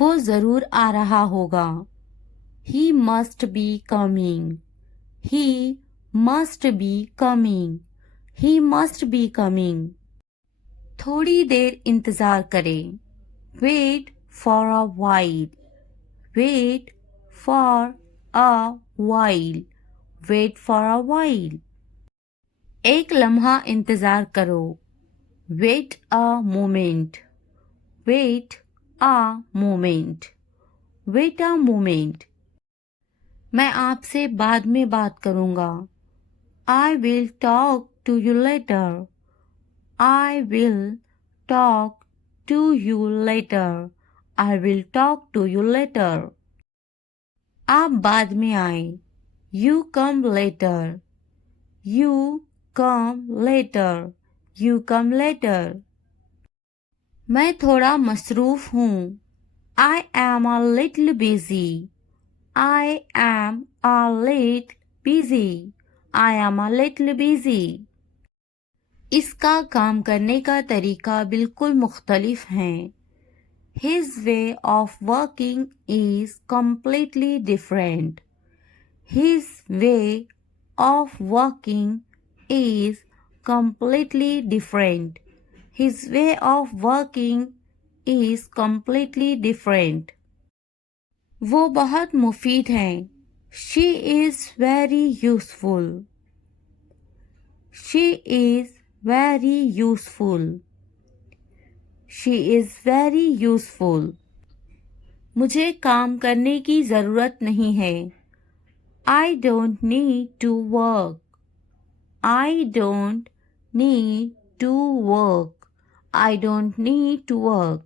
वो ज़रूर आ रहा होगा। He must be coming. He must be coming. He must be coming. थोड़ी देर इंतज़ार करें। Wait for a while. Wait for a while. Wait for a while. एक लम्हा इंतज़ार करो। Wait a moment. Wait a moment. Wait a moment. मैं आपसे बाद में बात करूँगा। I will talk to you later. I will talk to you later. I will talk to you later. आप बाद में आए। You come later. You come later. You come later. मैं थोड़ा मसरूफ़ हूँ। I am a little busy. I am a little busy. I am a little busy. इसका काम करने का तरीका बिल्कुल मुख्तलिफ है। His way of working is completely different. His way of working is completely different. His way of working is completely different. वो बहुत मुफीद हैं। She is very useful. She is very useful. She is very useful. मुझे काम करने की ज़रूरत नहीं है। I don't need to work. I don't need to work. I don't need to work.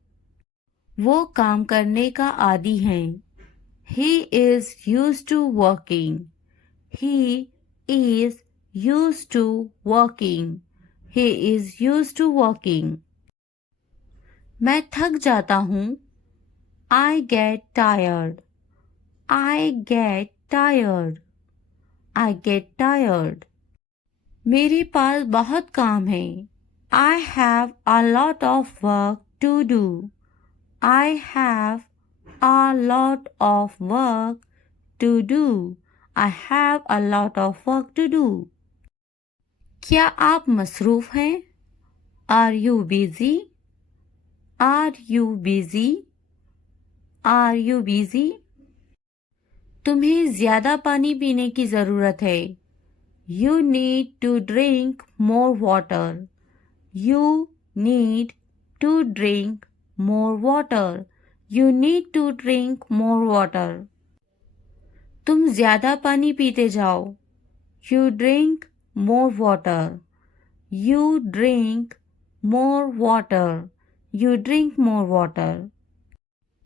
वो काम करने का आदी हैं। He is used to working. He is used to working. He is used to working. मैं थक जाता हूँ। I get tired. I get tired. I get tired. मेरे पास बहुत काम है। I have a lot of work to do. I have a lot of work to do. I have a lot of work to do. क्या आप मसरूफ़ हैं? Are you busy? Are you busy? Are you busy? तुम्हें ज़्यादा पानी पीने की ज़रूरत है। You need to drink more water. You need to drink more water. You need to drink more water. तुम ज़्यादा पानी पीते जाओ। You drink more water. You drink more water. You drink more water.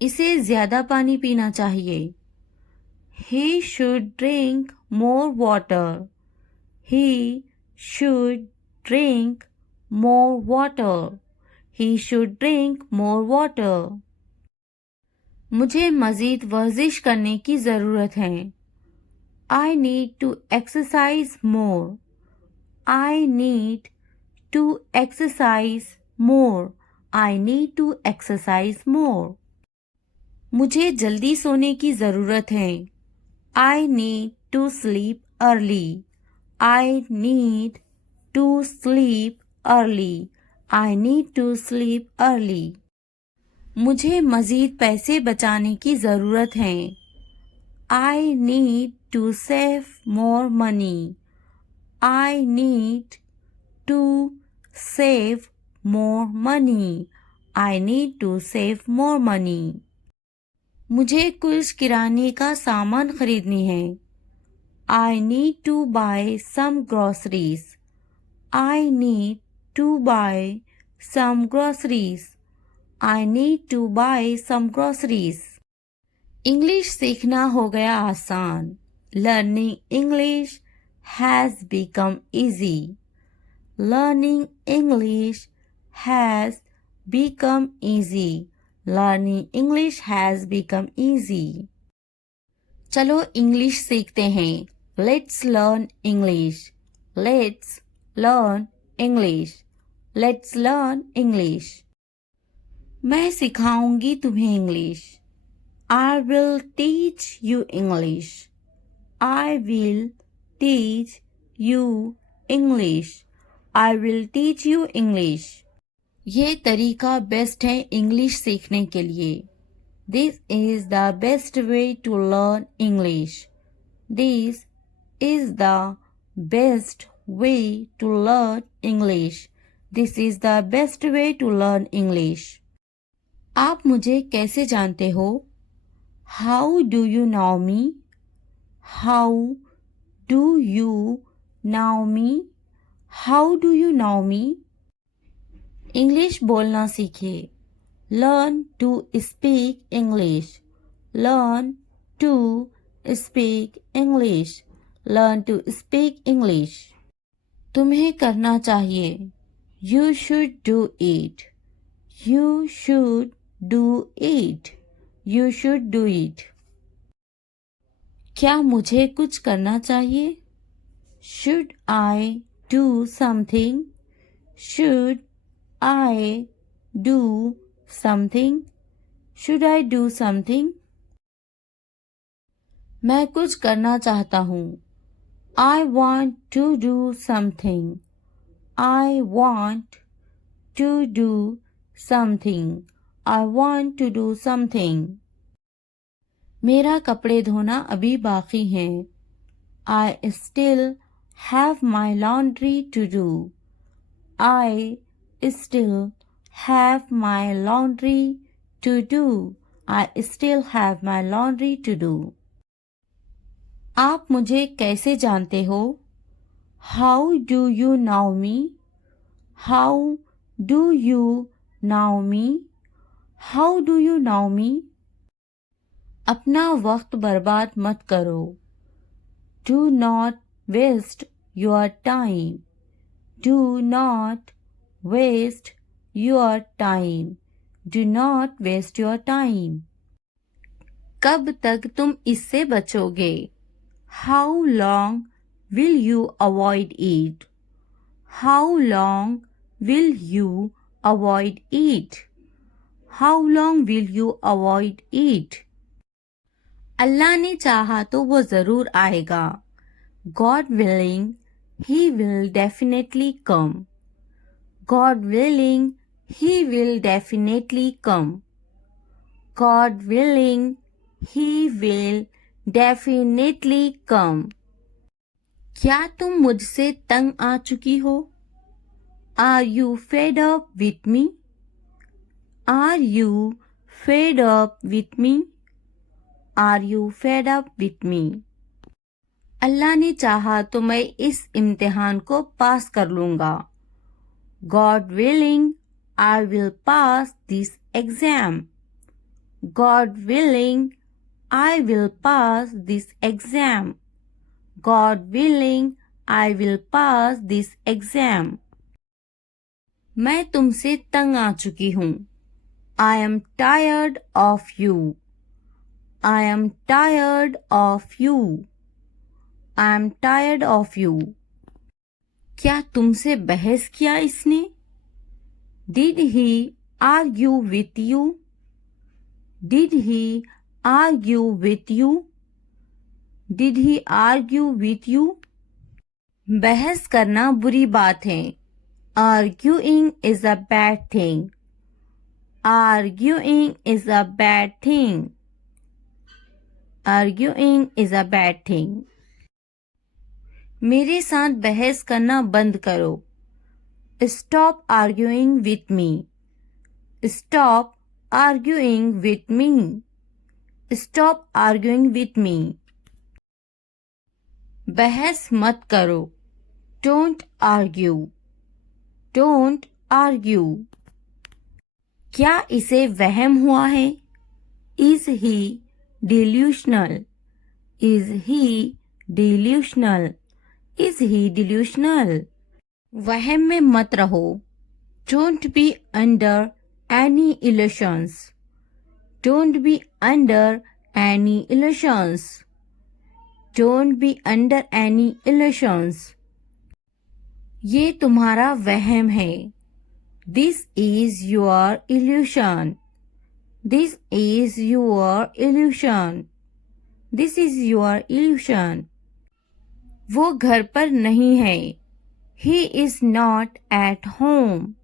इसे ज़्यादा पानी पीना चाहिए। He should drink more water. He should drink more water. He should drink more water. मुझे मज़ीद वर्जिश करने की ज़रूरत है। I need to exercise more. I need to exercise more. I need to exercise more. मुझे जल्दी सोने की ज़रूरत है। I need to sleep early. I need to sleep early. I need to sleep early. मुझे मज़ीद पैसे बचाने की ज़रूरत है। I need to save more money. I need to save more money. I need to save more money. मुझे कुछ किराने का सामान खरीदनी है। I need to buy some groceries. I need to buy some groceries. I need to buy some groceries. English सीखना हो गया आसान। Learning English has become easy. Learning English has become easy. Learning English has become easy. चलो English सीखते हैं। Let's learn English. Let's learn English. Let's learn English. मैं सिखाऊंगी तुम्हें English. I will teach you English. I will teach you English. I will teach you English. ये तरीका best है English सीखने के लिए. This is the best way to learn English. This is the best way to learn English. This is the best way to learn English. आप मुझे कैसे जानते हो? How do you know me? How do you know me? How do you know me? English बोलना सीखिए. Learn to speak English. Learn to speak English. Learn to speak English. तुम्हें करना चाहिए. You should do it. You should do it. You should do it. क्या मुझे कुछ करना चाहिए? Should I do something? Should I do something? Should I do something? मैं कुछ करना चाहता हूँ. I want to do something. I want to do something. I want to do something. मेरा कपड़े धोना अभी बाकी है. I still have my laundry to do. I still have my laundry to do. I still have my laundry to do. आप मुझे कैसे जानते हो? How do you know me? How do you know me? How do you know me? अपना वक्त बर्बाद मत करो. Do not waste your time. Do not waste your time. Do not waste your time. कब तक तुम इससे बचोगे? How long will you avoid it? How long will you avoid it? How long will you avoid it? अल्लाह ने चाहा तो वो जरूर आएगा. God willing, He will definitely come. God willing, He will definitely come. God willing, He will definitely come. क्या तुम मुझसे तंग आ चुकी हो? Are you fed up with me? Are you fed up with me? Are you fed up with me? अल्लाह ने चाहा तो मैं इस इम्तिहान को पास कर लूँगा. God willing, I will pass this exam. God willing, I will pass this exam. God willing, I will pass this exam. मैं तुमसे तंग आ चुकी हूँ. I am tired of you. I am tired of you. I am tired of you. क्या तुमसे बहस किया इसने? Did he argue with you? Did he argue with you? Did he argue with you? बहस करना बुरी बात है. Arguing is a bad thing. Arguing is a bad thing. Arguing is a bad thing. मेरे साथ बहस करना बंद करो. Stop arguing with me. Stop arguing with me. Stop arguing with me. बहस मत करो. Don't argue. Don't argue. क्या इसे वहम हुआ है? Is he delusional? Is he delusional? Is he delusional? वहम में मत रहो. Don't be under any illusions. Don't be under any illusions. Don't be under any illusions. ये तुम्हारा वहम है. This is your illusion. This is your illusion. This is your illusion. वो घर पर नहीं है. He is not at home.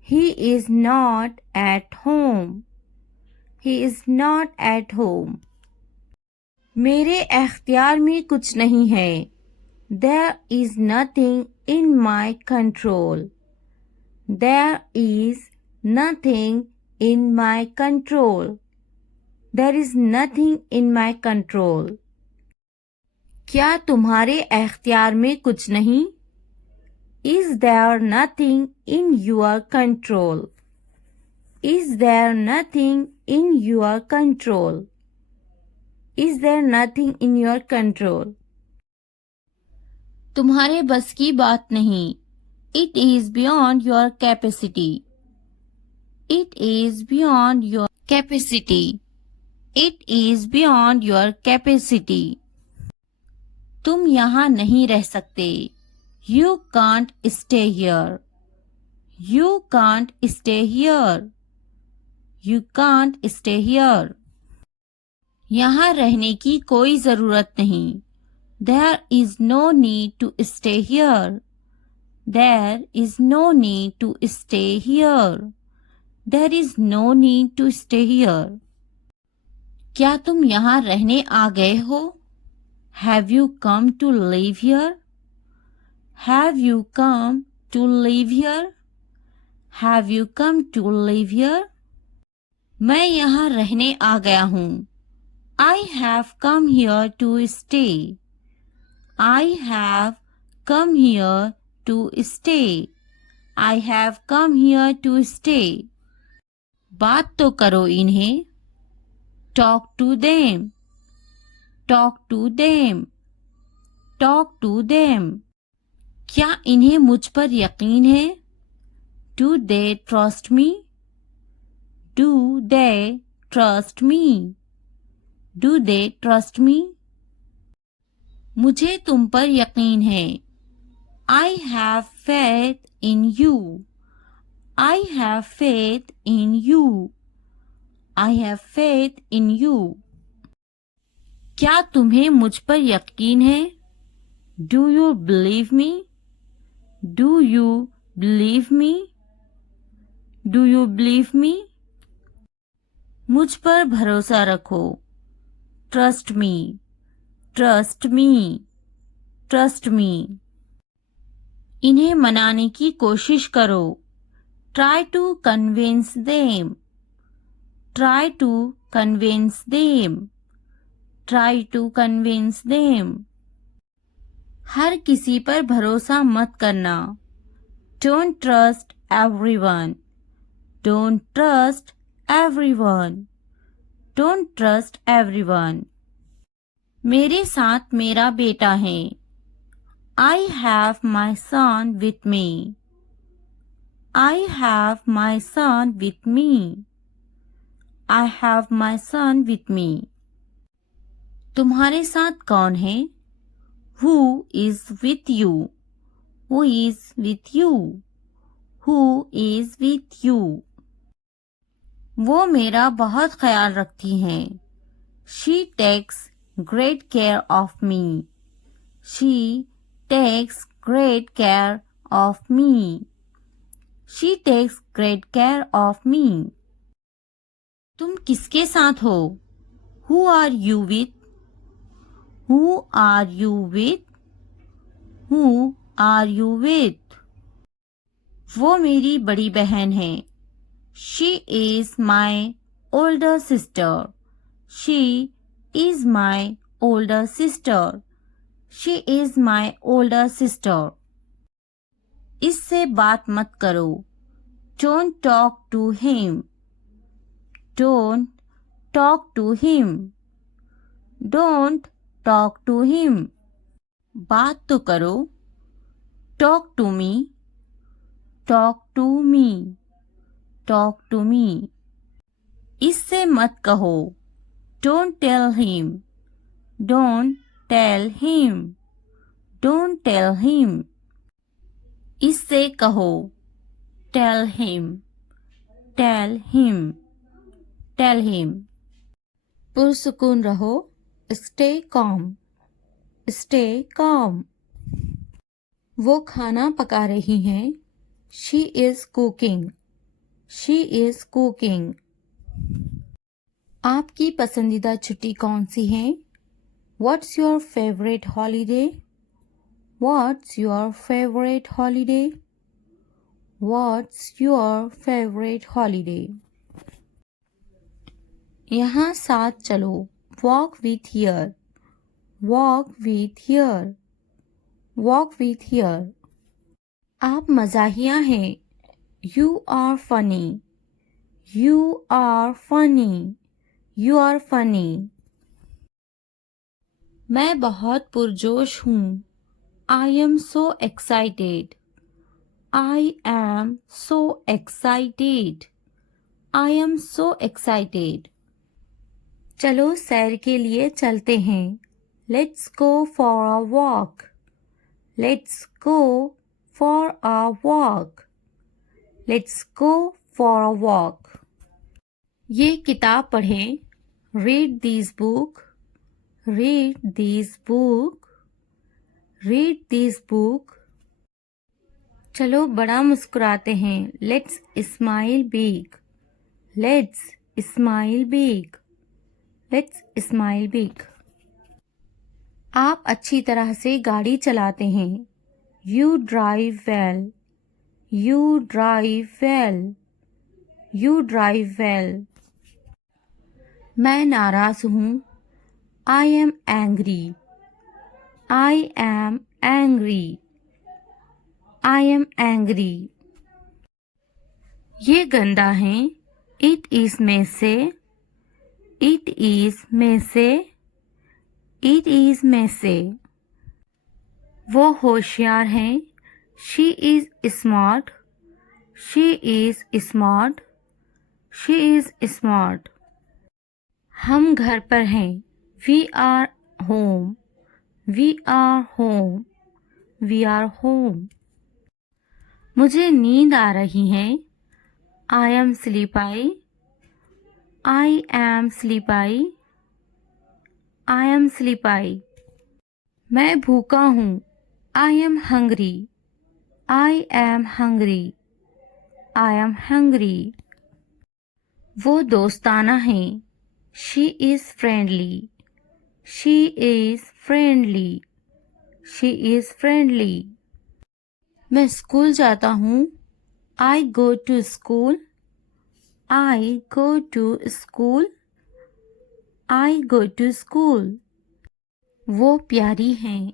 He is not at home. He is not at home. मेरे एख्तियार में कुछ नहीं है. There is nothing in my control. There is nothing in my control. There is nothing in my control. क्या तुम्हारे एख्तियार में कुछ नहीं? Is there nothing in your control? Is there nothing in your control? Is there nothing in your control? तुम्हारे बस की बात नहीं. It is beyond your capacity. It is beyond your capacity. It is beyond your capacity. तुम यहाँ नहीं रह सकते. You can't stay here. You can't stay here. You can't stay here. यहाँ रहने की कोई जरूरत नहीं. There is no need to stay here. There is no need to stay here. There is no need to stay here. क्या तुम यहाँ रहने आ गए हो? Have you come to live here? Have you come to live here? Have you come to live here? मैं यहाँ रहने आ गया हूँ. I have come here to stay. I have come here to stay. I have come here to stay. बात तो करो इन्हें. Talk to them. Talk to them. Talk to them. क्या इन्हें मुझ पर यकीन है? Do they trust me? Do they trust me? Do they trust me? मुझे तुम पर यकीन है. I have faith in you. I have faith in you. I have faith in you. क्या तुम्हें मुझ पर यकीन है? Do you believe me? Do you believe me? Do you believe me? मुझ पर भरोसा रखो. Trust me. Trust me. Trust me. इन्हें मनाने की कोशिश करो. Try to convince them. Try to convince them. Try to convince them. हर किसी पर भरोसा मत करना. Don't trust everyone. Don't trust everyone. Don't trust everyone. मेरे साथ मेरा बेटा है. I have my son with me. I have my son with me. I have my son with me. तुम्हारे साथ कौन है? Who is with you? Who is with you? Who is with you? वो मेरा बहुत ख्याल रखती हैं. She takes great care of me. She takes great care of me. She takes great care of me. तुम किसके साथ हो? Who are you with? Who are you with? Who are you with? वो मेरी बड़ी बहन है. She is my older sister. She is my older sister. She is my older sister. इससे बात मत करो. Don't talk to him. Don't talk to him. Don't talk to him. बात तो करो. Talk to me. Talk to me. Talk to me. इससे मत कहो. Don't tell him. Don't tell him. Don't tell him. इससे कहो. Tell him. Tell him. Tell him. पुरसुकून रहो. Stay calm. Stay calm. वो खाना पका रही हैं. She is cooking. She is cooking. आपकी पसंदीदा छुट्टी कौन सी है? What's your favorite holiday? What's your favorite holiday? What's your favorite holiday? यहाँ साथ चलो. Walk with here. Walk with here. Walk with here. आप मज़ाहिया हैं. You are funny. You are funny. You are funny. मैं बहुत पुरजोश हूँ. I am so excited. I am so excited. I am so excited. चलो सैर के लिए चलते हैं. Let's go for a walk. Let's go for a walk. Let's go for a walk. ये किताब पढ़ें. Read this book. Read this book. Read this book. चलो बड़ा मुस्कुराते हैं. Let's smile big. Let's smile big. Let's smile big. आप अच्छी तरह से गाड़ी चलाते हैं. You drive well. You drive well. You drive well. मैं नाराज हूँ. I am angry. I am angry. I am angry. ये गंदा है. It is में से. It is में से. It is में से. वो होशियार हैं. She is smart. She is smart. She is smart. हम घर पर हैं. We are home. We are home. We are home. मुझे नींद आ रही है. I am sleepy. I am sleepy. I am sleepy. मैं भूखा हूँ. I am hungry. I am hungry. I am hungry. वो दोस्ताना हैं. She is friendly. She is friendly. She is friendly. मैं स्कूल जाता हूँ. I go to school. I go to school. I go to school. वो प्यारी हैं.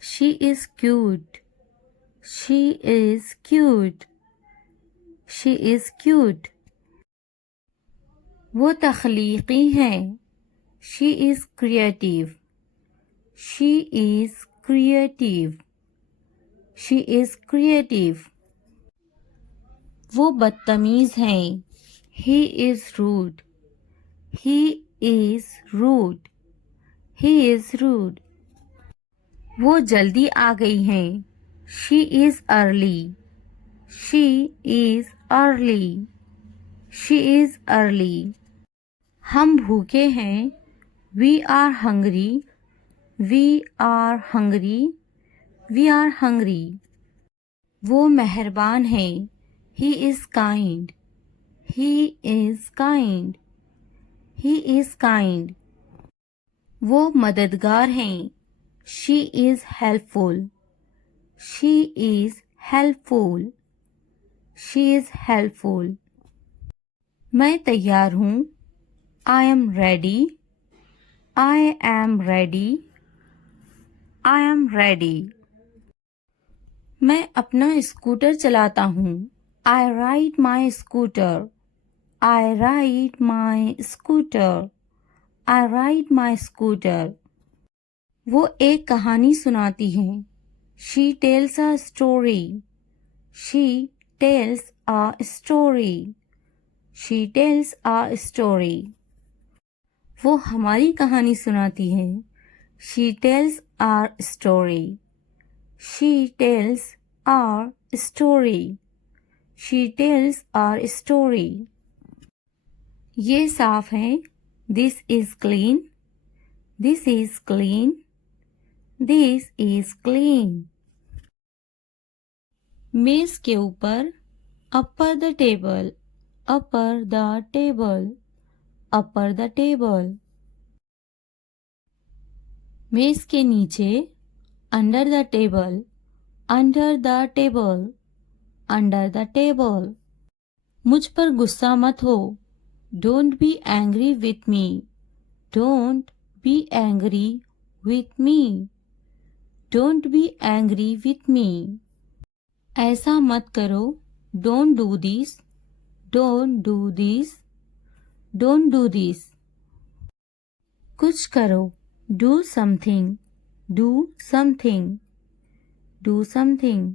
She is cute. She is cute. She is cute. वो तख्लीकी हैं. She is creative. She is creative. She is creative. वो बदतमीज हैं. He is rude. He is rude. He is rude. वो जल्दी आ गई हैं. She is early. She is early. She is early. हम भूखे हैं. We are hungry. We are hungry. We are hungry. वो मेहरबान हैं. He is kind. He is kind. He is kind. वो मददगार हैं. She is helpful. She is helpful. She is helpful. मैं तैयार हूँ. I am ready. I am ready. I am ready. मैं अपना स्कूटर चलाता हूँ. I ride my scooter. I ride my scooter. I ride my scooter. वो एक कहानी सुनाती हैं. She tells a story. She tells a story. She tells a story. वो हमारी कहानी सुनाती हैं. She tells our story. She tells our story. She tells our story. ये साफ है। This is clean. This is clean. This is clean. मेज के ऊपर, अपर the table, upper the table, upper the table. मेज के नीचे, under the table, under the table, under the table. मुझ पर गुस्सा मत हो। Don't be angry with me. Don't be angry with me. Don't be angry with me. ऐसा मत करो। Don't do this. Don't do this. Don't do this. कुछ करो। Do something. Do something. Do something.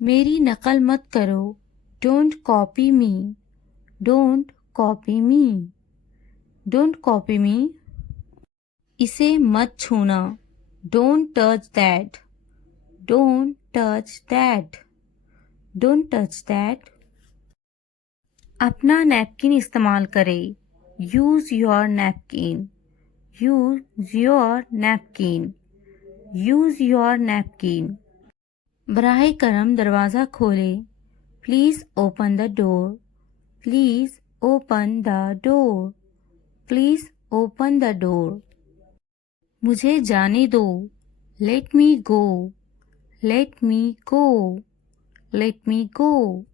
मेरी नकल मत करो। Don't copy me. Don't copy me. Don't copy me. इसे मत छूना। Don't touch that. Don't touch that. Don't touch that. अपना नैपकिन इस्तेमाल करें। Use your napkin. Use your napkin. Use your napkin. बराहे करम दरवाज़ा खोलें। Please open the door. Please open the door. Please open the door. मुझे जाने दो। Let me go. Let me go. Let me go.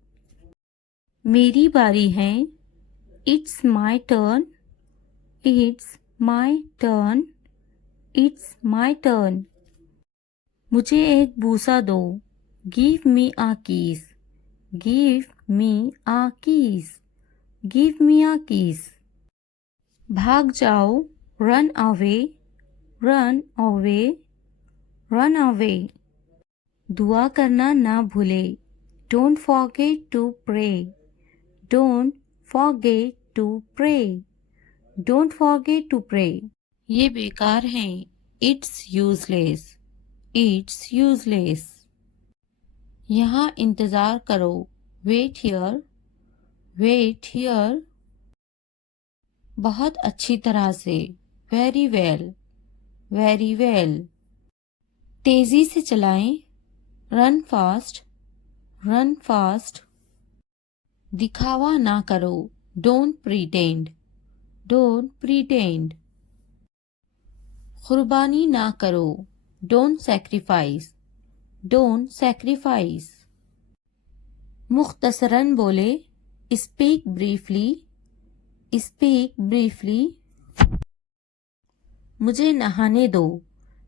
मेरी बारी है। It's my turn. It's my turn. It's my turn. मुझे एक बूसा दो। Give me a kiss. Give me a kiss. Give me a kiss. भाग जाओ। Run away. Run away. Run away. दुआ करना ना भूले। Don't forget to pray. Don't forget to pray. Don't forget to pray. ये बेकार है। It's useless. It's useless. यहाँ इंतज़ार करो। Wait here. Wait here. बहुत अच्छी तरह से। Very well. Very well. तेजी से चलाएं। Run fast. Run fast. दिखावा ना करो। Don't pretend. Don't pretend. कुर्बानी ना करो। Don't sacrifice. Don't sacrifice. मुख्तसरन बोले। Speak briefly. Speak briefly. मुझे नहाने दो।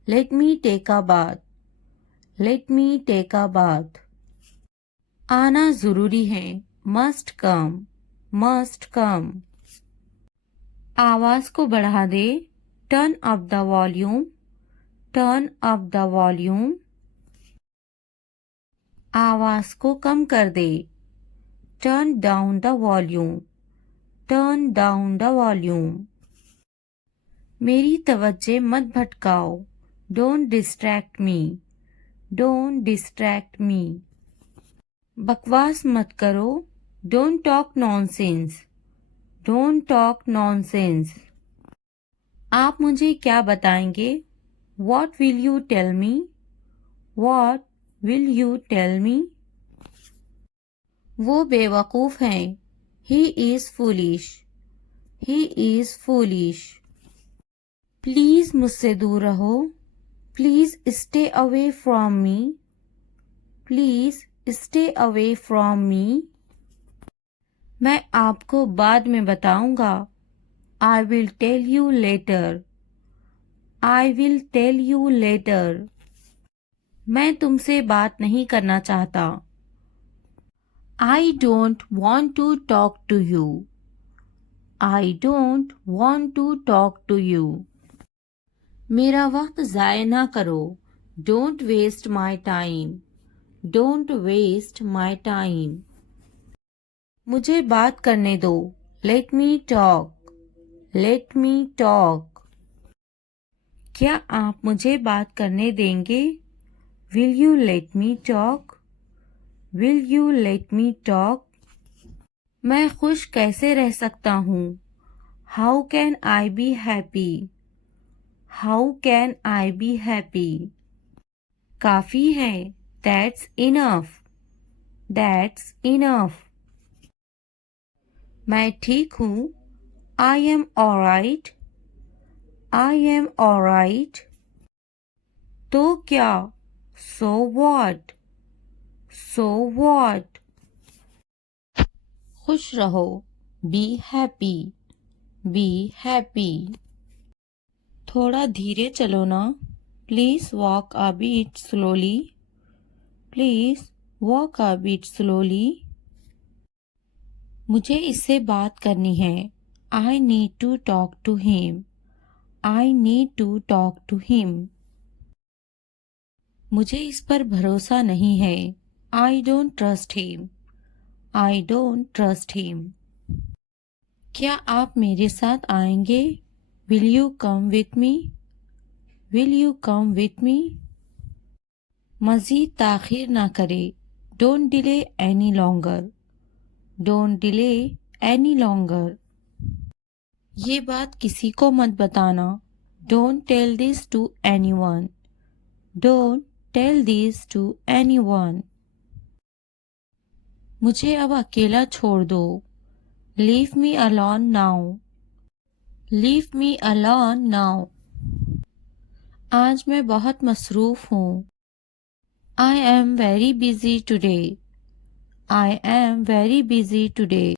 Let me take a bath. Let me take a bath. आना जरूरी है। Must come. Must come. आवाज को बढ़ा दे। Turn up the volume. Turn up the volume. आवाज को कम कर दे। Turn down the volume. Turn down the volume. मेरी तवज्जो मत भटकाओ। Don't distract me. Don't distract me. बकवास मत करो। Don't talk nonsense. Don't talk nonsense. आप मुझे क्या बताएंगे? What will you tell me? What will you tell me? वो बेवकूफ हैं। He is foolish. He is foolish. Please मुझसे दूर रहो। Please stay away from me. Please stay away from me. मैं आपको बाद में बताऊंगा। I will tell you later. I will tell you later. मैं तुमसे बात नहीं करना चाहता। I don't want to talk to you. I don't want to talk to you. मेरा वक्त ज़ाय ना करो। Don't waste my time. Don't waste my time. मुझे बात करने दो। Let me talk. Let me talk. क्या आप मुझे बात करने देंगे? Will you let me talk? Will you let me talk? मैं खुश कैसे रह सकता हूँ? How can I be happy? How can I be happy? काफी है, दैट्स इनफ। That's enough. मैं ठीक हूँ, I am alright. I am alright. तो क्या? So what? So what? खुश रहो, बी हैप्पी। Be happy. थोड़ा धीरे चलो ना, please walk a bit slowly. Please walk a bit slowly. मुझे इससे बात करनी है, I need to talk to him. I need to talk to him. मुझे इस पर भरोसा नहीं है, I don't trust him. I don't trust him. क्या आप मेरे साथ आएंगे? Will you come with me? Will you come with me? मजीद ताखीर ना करे, don't delay any longer. Don't delay any longer. ये बात किसी को मत बताना, don't tell this to anyone. Don't tell this to anyone. मुझे अब अकेला छोड़ दो, leave me alone now. Leave me alone now. आज मैं बहुत मसरूफ हूँ, I am very busy today. I am very busy today.